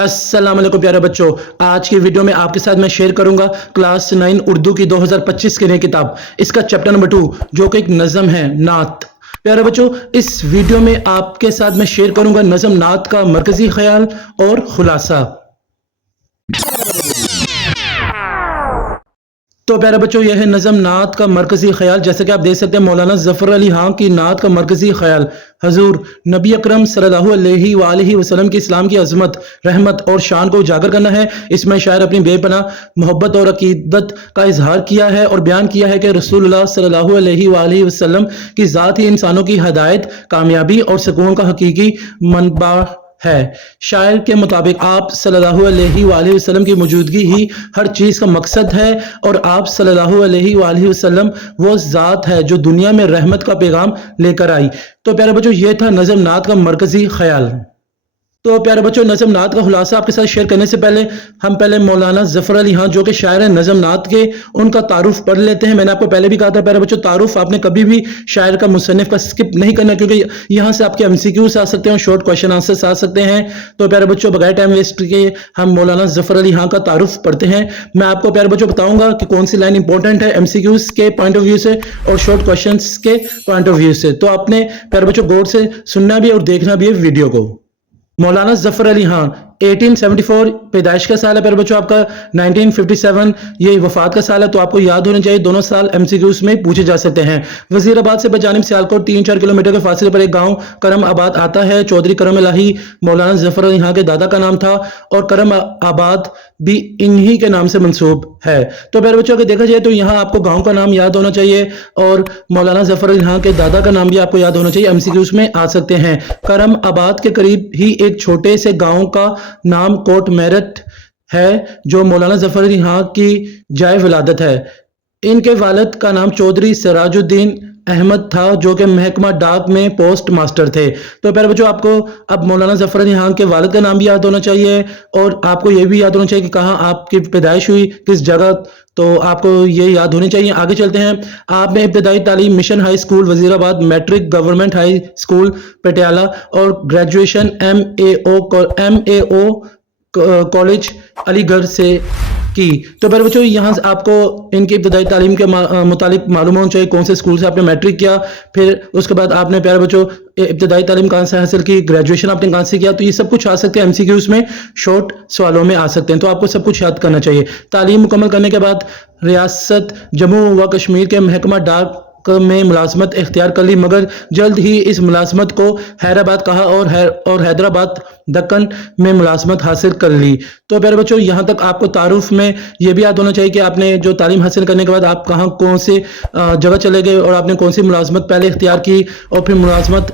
السلام علیکم پیارے بچوں، آج کی ویڈیو میں آپ کے ساتھ میں شیئر کروں گا کلاس 9 اردو کی 2025 کے نئے کتاب، اس کا چیپٹر نمبر 2 جو کہ ایک نظم ہے، نعت۔ پیارے بچوں، اس ویڈیو میں آپ کے ساتھ میں شیئر کروں گا نظم نعت کا مرکزی خیال اور خلاصہ۔ تو پیارے بچوں، یہ ہے نظم نعت کا مرکزی خیال۔ جیسے کہ آپ دیکھ سکتے ہیں مولانا ظفر علی خان کی نعت کا مرکزی خیال: حضور نبی اکرم صلی اللہ علیہ وآلہ وسلم کی اسلام کی عظمت، رحمت اور شان کو اجاگر کرنا ہے۔ اس میں شاعر اپنی بے پناہ محبت اور عقیدت کا اظہار کیا ہے اور بیان کیا ہے کہ رسول اللہ صلی اللہ علیہ وآلہ وسلم کی ذات ہی انسانوں کی ہدایت، کامیابی اور سکون کا حقیقی منبع ہے۔ شاعر کے مطابق آپ صلی اللہ علیہ وآلہ وسلم کی موجودگی ہی ہر چیز کا مقصد ہے، اور آپ صلی اللہ علیہ وآلہ وسلم وہ ذات ہے جو دنیا میں رحمت کا پیغام لے کر آئی۔ تو پیارے بچوں، یہ تھا نظم نعت کا مرکزی خیال۔ تو پیارے بچوں، نظم نعت کا خلاصہ آپ کے ساتھ شیئر کرنے سے پہلے ہم مولانا ظفر علی خان جو کہ شاعر ہیں نظم نعت کے، ان کا تعارف پڑھ لیتے ہیں۔ میں نے آپ کو پہلے بھی کہا تھا پیارے بچوں، تعارف آپ نے کبھی بھی شاعر کا، مصنف کا سکپ نہیں کرنا، کیونکہ یہاں سے آپ کے MCQs آ سکتے ہیں اور شارٹ کویشچن آنسرز آ سکتے ہیں۔ تو پیارے بچوں، بغیر ٹائم ویسٹ کے ہم مولانا ظفر علی خان کا تعارف پڑھتے ہیں۔ میں آپ کو پیارے بچوں بتاؤں گا کہ کون سی لائن امپورٹنٹ ہے MCQs کے پوائنٹ آف ویو سے اور شارٹ کویشچنز کے پوائنٹ آف ویو سے۔ تو آپ نے پیارے بچوں غور سے سننا بھی اور دیکھنا بھی ہے ویڈیو کو۔ مولانا ظفر علی خان 1874 پیدائش کا سال ہے پیارے بچوں آپ کا، 1957 یہ وفات کا سال ہے۔ تو آپ کو یاد ہونا چاہیے، دونوں سال MCQs میں پوچھے جا سکتے ہیں۔ وزیر آباد سے بجانب سیالکوٹ 3-4 کلومیٹر کے فاصلے پر ایک گاؤں کرم آباد آتا ہے۔ چودھری کرم الہی مولانا ظفر علی خان کے دادا کا نام تھا، اور کرم آباد بھی انہی کے نام سے منسوب ہے۔ تو پیارے بچوں اگر دیکھا جائے تو یہاں آپ کو گاؤں کا نام یاد ہونا چاہیے، اور مولانا ظفر علی خان کے دادا کا نام بھی آپ کو یاد ہونا چاہیے، MCQs میں آ سکتے ہیں۔ کرم آباد کے قریب ہی ایک چھوٹے سے گاؤں کا نام کوٹ میرٹ ہے، جو مولانا ظفر علی خان کی جائے ولادت ہے۔ ان کے والد کا نام چودھری سراج الدین احمد تھا، جو کہ محکمہ ڈاک میں پوسٹ ماسٹر تھے۔ تو پیارے بچوں، آپ کو اب مولانا ظفر علی خان کے والد کا نام بھی یاد ہونا چاہیے، اور آپ کو یہ بھی یاد ہونا چاہیے کہ کہاں آپ کی پیدائش ہوئی، کس جگہ۔ تو آپ کو یہ یاد ہونی چاہیے۔ آگے چلتے ہیں۔ آپ نے ابتدائی تعلیم mission high school Wazirabad, matric government high school Patiala, اور گریجویشن MAO کالج علی گڑھ سے کی۔ تو پیارے بچوں، یہاں سے آپ کو ان کی ابتدائی تعلیم کے متعلق معلوم ہونا چاہیے، کون سے اسکول سے آپ نے میٹرک کیا، پھر اس کے بعد آپ نے پیارے بچوں ابتدائی تعلیم کہاں سے حاصل کی، گریجویشن آپ نے کہاں سے کیا۔ تو یہ سب کچھ آ سکتے ہیں MCQs میں، شارٹ سوالوں میں آ سکتے ہیں، تو آپ کو سب کچھ یاد کرنا چاہیے۔ تعلیم مکمل کرنے کے بعد ریاست جموں و کشمیر کے محکمہ ڈاک میں ملازمت اختیار کر لی، مگر جلد ہی اس ملازمت کو حیدرآباد کہا اور حیدرآباد دکن میں ملازمت حاصل کر لی۔ تو پیارے بچوں، یہاں تک آپ کو تعارف میں یہ بھی یاد ہونا چاہیے کہ آپ نے جو تعلیم حاصل کرنے کے بعد آپ کہاں کون سی جگہ چلے گئے، اور آپ نے کون سی ملازمت پہلے اختیار کی، اور پھر ملازمت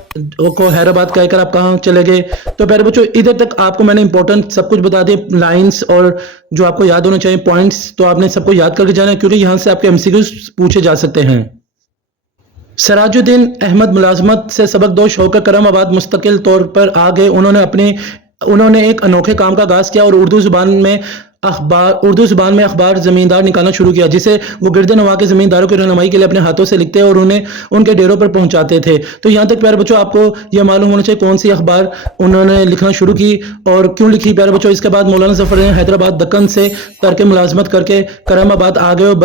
کو حیدرآباد کہہ کر آپ کہاں چلے گئے۔ تو پیارے بچوں، ادھر تک آپ کو میں نے امپورٹنٹ سب کچھ بتا دیا، لائنز اور جو آپ کو یاد ہونا چاہیے پوائنٹس، تو آپ نے سب کو یاد کر کے جانا ہے، کیونکہ یہاں سے آپ کے MCQs پوچھے جا سکتے ہیں۔ سراج الدین احمد ملازمت سے سبکدوش ہو کر کرم آباد مستقل طور پر آ گئے۔ انہوں نے ایک انوکھے کام کا آغاز کیا اور اردو زبان میں اخبار زمیندار نکالنا شروع کیا، جسے وہ گرد نواح کے زمینداروں کی رہنمائی کے لیے اپنے ہاتھوں سے لکھتے اور انہیں ان کے ڈیروں پر پہنچاتے تھے۔ تو یہاں تک پیارے بچوں آپ کو یہ معلوم ہونا چاہیے کون سی اخبار انہوں نے لکھنا شروع کی اور کیوں لکھی۔ پیارے بچوں، اس کے بعد مولانا ظفر نے حیدرآباد دکن سے ترک ملازمت کر کے کرم آباد آ گئے اور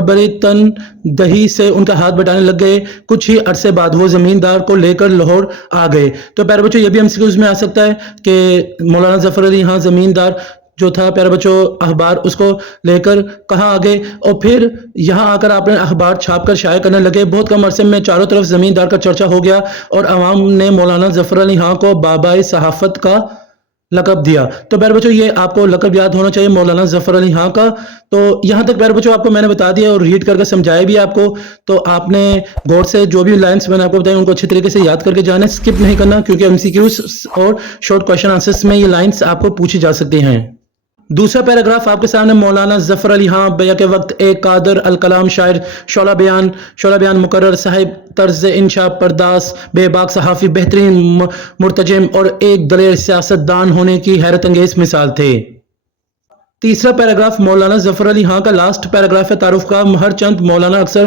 بری تن دہی سے ان کا ہاتھ بٹانے لگ گئے۔ کچھ ہی عرصے بعد وہ زمیندار کو لے کر لاہور آ گئے۔ تو پیارے بچوں، یہ بھی MCQs میں آ سکتا ہے کہ مولانا ظفر علی خان زمیندار جو تھا پیارے بچوں اخبار، اس کو لے کر کہاں آگے، اور پھر یہاں آ کر آپ نے اخبار چھاپ کر شائع کرنے لگے۔ بہت کم عرصے میں چاروں طرف زمیندار کا چرچا ہو گیا، اور عوام نے مولانا ظفر علی خان کو بابائے صحافت کا لقب دیا۔ تو پیارے بچوں، یہ آپ کو لقب یاد ہونا چاہیے مولانا ظفر علی خان کا۔ تو یہاں تک پیارے بچوں آپ کو میں نے بتا دیا اور ریڈ کر کے سمجھایا بھی آپ کو، تو آپ نے غور سے جو بھی لائنز میں نے آپ کو بتائی ان کو اچھی طریقے سے یاد کر کے جانا ہے، سکپ نہیں کرنا، کیونکہ MCQs اور شارٹ کویشچن آنسرز میں یہ لائنز آپ کو پوچھی جا سکتی ہیں۔ دوسرا پیراگراف آپ کے سامنے، مولانا ظفر علی خان بیک وقت ایک قادر الکلام شاعر، شعلہ بیان مقرر، صاحب طرز انشاء پرداس، بے باک صحافی، بہترین مرتجم اور ایک دلیر سیاست دان ہونے کی حیرت انگیز مثال تھے۔ تیسرا پیراگراف مولانا ظفر علی خان کا لاسٹ پیراگراف ہے تعارف کا۔ ہر چند مولانا اکثر